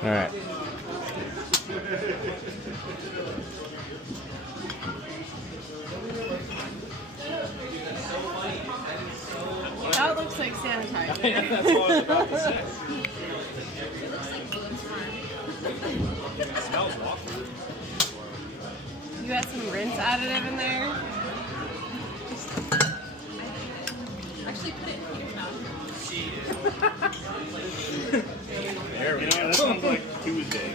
All right. That looks like sanitizer. That's what I was about to say. It looks like Boone's Farm. It smells awful. You got some rinse additive in there? Actually, put it in your mouth. There we go. That sounds like Tuesday.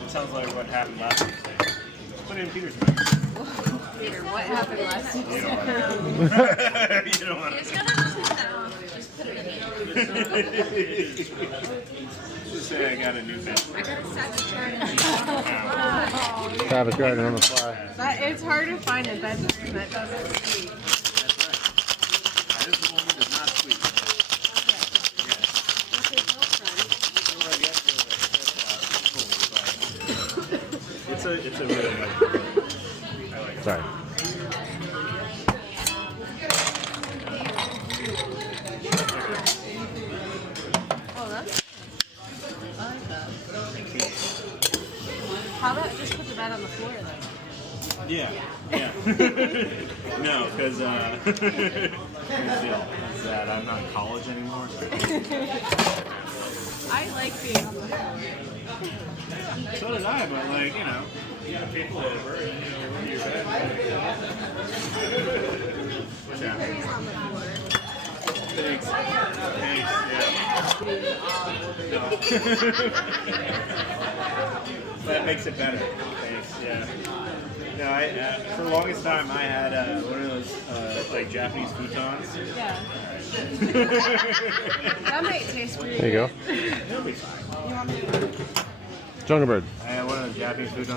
That sounds like what happened last Tuesday. Put it in Peter's mouth. Peter, what happened last You Tuesday? don't want It's gonna just just put it in Just say I got a new pen. I got a Savage Garden. Savage Garden on the fly. It's hard to find a bedroom that doesn't squeak. This one does not squeak. With your girlfriend. It's a really like. I like it. Sorry. Oh, that's I like that. How about just put the bed on the floor then? Yeah. No, because still, is that I'm not in college anymore. I like being on the floor. So did I, but like, you know, you have people over and you know, we're in your bed. What's that? He's on the floor. Thanks. That makes it better. Thanks. Yeah. No, for the longest time I had one of those like Japanese futons. Yeah. That might taste weird. There you go. It'll be fine. You want me to? Jungle Bird. I had one of those Japanese futons.